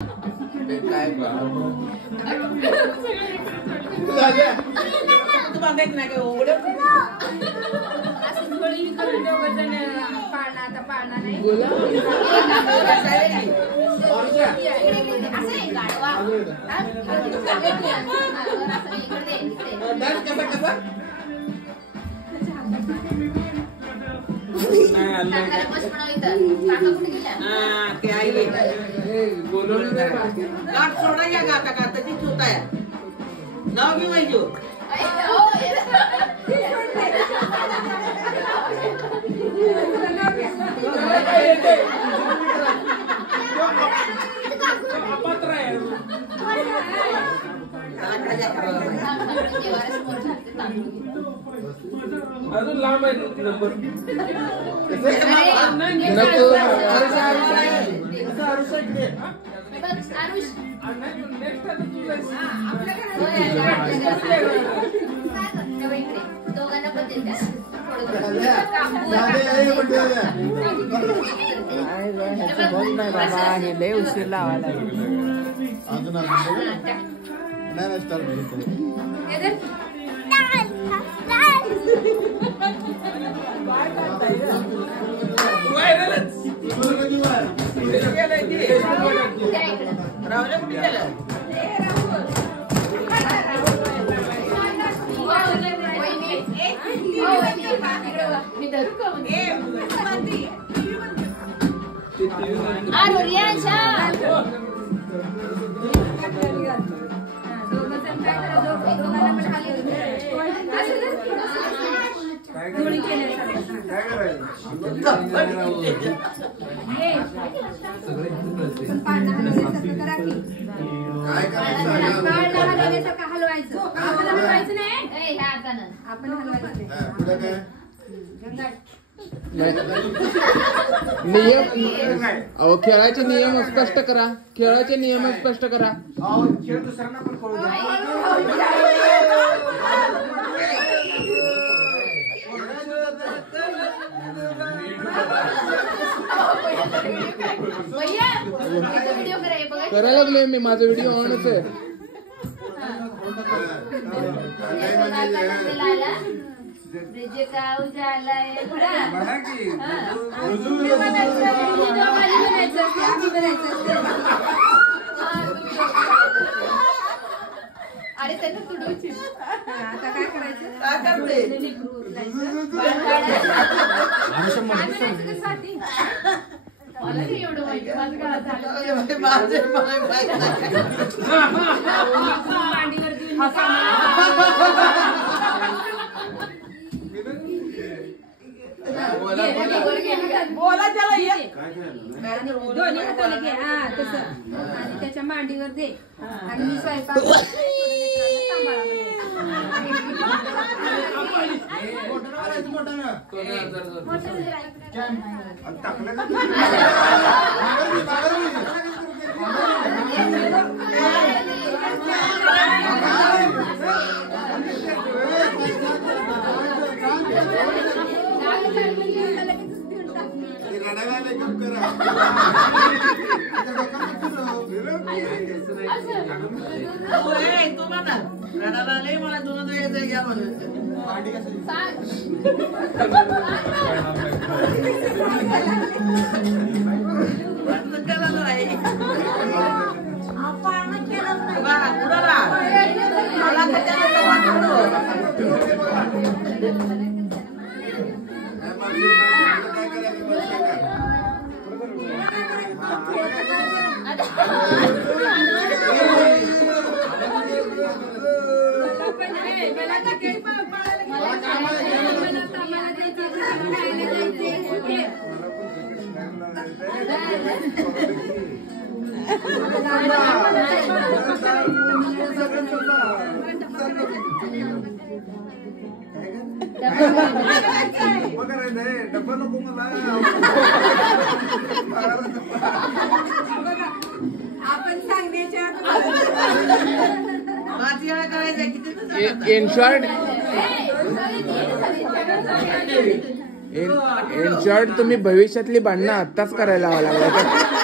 काय तू बांधायच नाही काय ओढ सोडा या गाता गाता ती चुताय नाव घेऊ माहिती अजून लांब आहे नंबर लय उशीर लावायला राहुल कुठे गेलं अहो खेळाचे नियम स्पष्ट करा खेळाचे नियम स्पष्ट करा खेळ दुसऱ्यांना पण कळू करायला लागलोय मी माझा व्हिडिओ ऑनच आहे अरे त्यांना तुडवची आता काय करायचं काय करते मला नाही एवढं माहिती माझं काय झालं मांडीवर देऊन बोला त्याला दोन्ही हाताला घे हा तसं आणि त्याच्या मांडीवर दे आणि मी स्वयंपाक तू म्हणा रडायला लय मला दोन द्यायचं घ्या म्हणून डब्बा नको मला आपण सांगण्याच्या इन शॉर्ट तुम्ही भविष्यातली भांडणं आत्ताच करायला हवं लागलं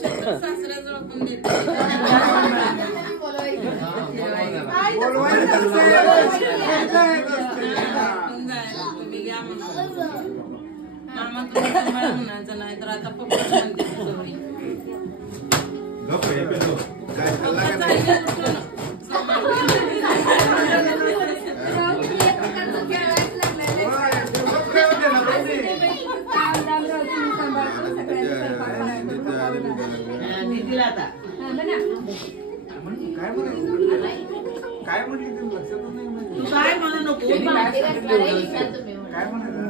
शब्द सासऱ्याजवळ पण देते. पण जायला तुम्ही घ्या म्हणून. मामा तुम्ही सांभाळा म्हणायचं नाही तर आता पप्पा म्हणते सवयी. पप्पा चालले उठून. दिदीला आता काय म्हणली ते लक्षातच नाही म्हणजे. तू काय म्हणू नको. काय म्हणायचं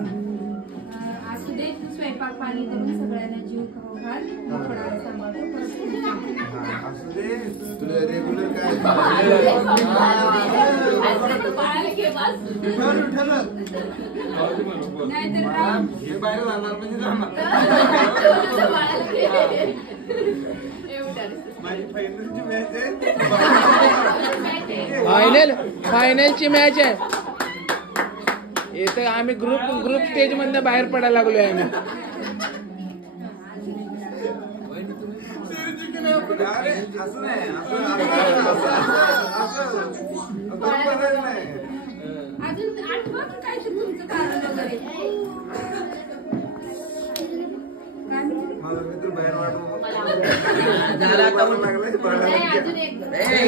असू दे तू स्वयंपाक पाणी करून सगळ्यांना जीव खाऊ घाल कपडा सांभाळतो असू दे तुला रेग्युलर काय नाहीतर हे बाहेर जाणार म्हणजे जाणार. माझी फायनलची मॅच आहे. फायनलची मॅच आहे. इथं आम्ही ग्रुप स्टेज मधनं बाहेर पडायला लागलोय आम्ही. अरे असं नाही अजून आठवा की काय ते तुमचं कारण वगैरे काय म्हणते? माझा मित्र बाहेर वाटतो झालं आता उठ. लागलाय ए,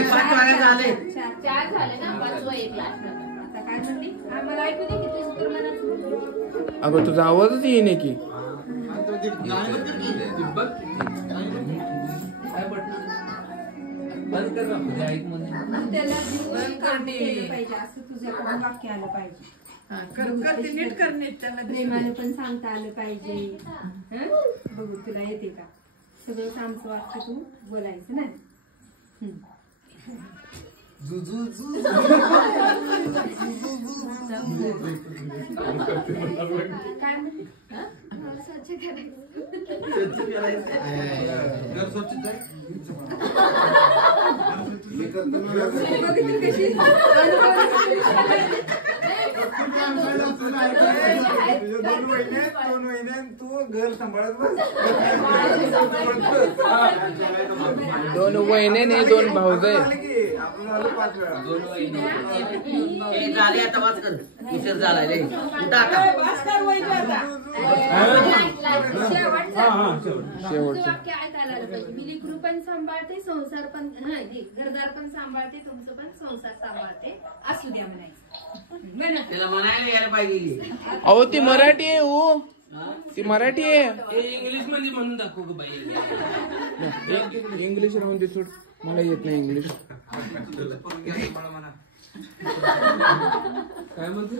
5 वाजता झाले. चार झाले ना 5वा एक लास्ट आता काय म्हणते आम्हाला ऐकू दे की तुझं तर मनात अगं तुझा आवाजच येईने की. बंद कर ना, म्हणजे ऐक म्हणे. त्याला जीवन काम केलं पाहिजे असं तुझ्याकडून वाक्य आलं पाहिजे. करते नीट कर नीट त्याला प्रेमाने पण सांगता आलं पाहिजे. हं? बघू तुला येते का सगळं सामचं वाक्य तू बोलायचं ना. काय म्हणते? स्वच्छ करायचं. घर स्वच्छ आहे. बघितली कशी दोन महिने तू घर सांभाळत बस. 2 वहिने नाही 2 भाऊज आहे. आपण झालं 5 वेळा. 2 महिने. ए, झाले आता वाच कर. उशीर झाला रे. उठा आता. भास्कर वैद्य आता. तुमचं वाक्य ऐकायला आलं पाहिजे. मी लेकरू पण सांभाळते संसार पण घरदार पण सांभाळते तुमचं पण संसार सांभाळते असू द्या म्हणायचं. त्याला म्हणायला यायला पाहिजे. अहो ती मराठी आहे हो. ती मराठी आहे. इंग्लिश मध्ये म्हणून दाखवू ग बाई. इंग्लिश राहून दे सोड. मला येत नाही इंग्लिश. काय म्हणते?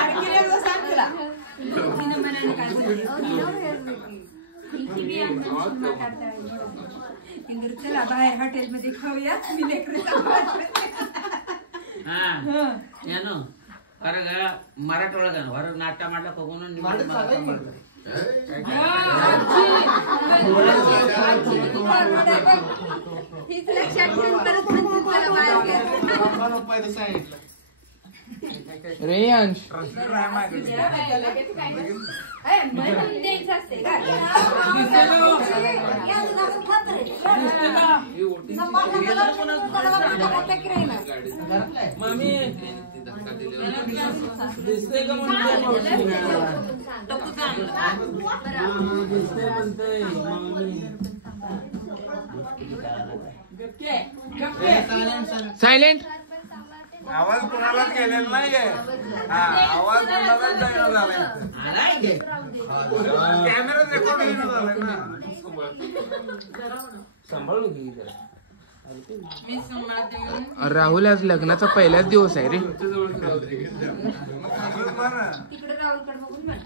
आणखी एकदा सांग तिला. तिनं मनाने काय बोलली? इथे बी अण्णांची सुना काढता येईल. इंदूर चला बाहेर हॉटेलमध्ये खाऊया मी लेकरं सांभाळते. हा यानो अरे मराठवाडा जाणं अरे नाट्य माटला बघून हीच लक्षात ठेवून परत म्हणते मला बाहेर घे. रेयांश म्हणून द्यायचं असते का? मम्मी दिसते का म्हणते सायलेंट. आवाज कोणालाच गेलेला नाहीये. आवाज कोणालाच जायला झालाय. कॅमेरा रेकॉर्ड होईना झालाय ना. सांभाळून घे जरा. मी सांभाळते म्हणून. राहुल आज लग्नाचा पहिलाच दिवस आहे रे. तिकडे राहुलकडे बघून म्हण.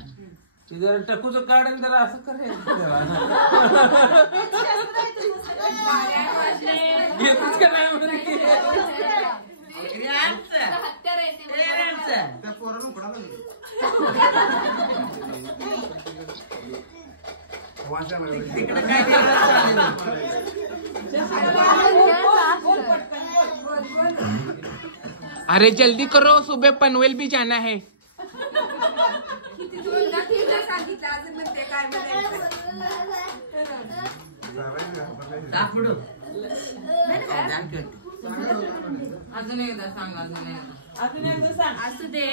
ती जरा टकूचं काढ आणि जरा असं करायचं घेतच का नाही म्हणून त्या पोरानं पडायला वाचायला लागलं. तिकडे काय करायचं अरे जल्दी करो सुबह पनवेल भी जाना है. किती सांगितलं अजून म्हणते काय म्हणायचं. साप बुडू अजून एकदा सांग अजून एकदा सांग. असू दे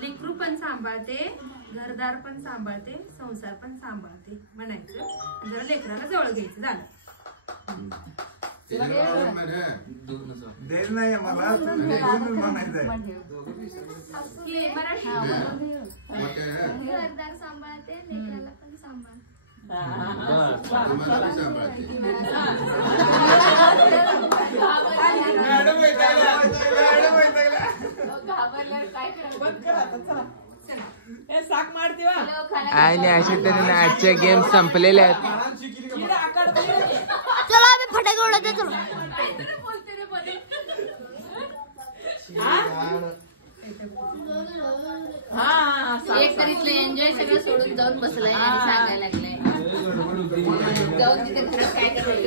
लेकरू पण सांभाळते, घरदार पण सांभाळते, संसार पण सांभाळते म्हणायचं. जरा लेकराला जवळ घ्यायचं झालं. देईल नाही मला दोनच म्हणायचंय. मराठी घरदार सांभाळते, लेकराला पण सांभाळते. मॅडम वैतागल्या. घाबरल्यावर काय करायचं? साक मारते वा आणि अशा तऱ्हेने आजच्या गेम संपलेल्या आहेत. चला आम्ही फटाके उडवते. चलो एक तर इथलं एन्जॉय सगळं सोडून जाऊन बसलाय आणि सांगायला लागलाय जाऊन तिथे घरात काय करायचं.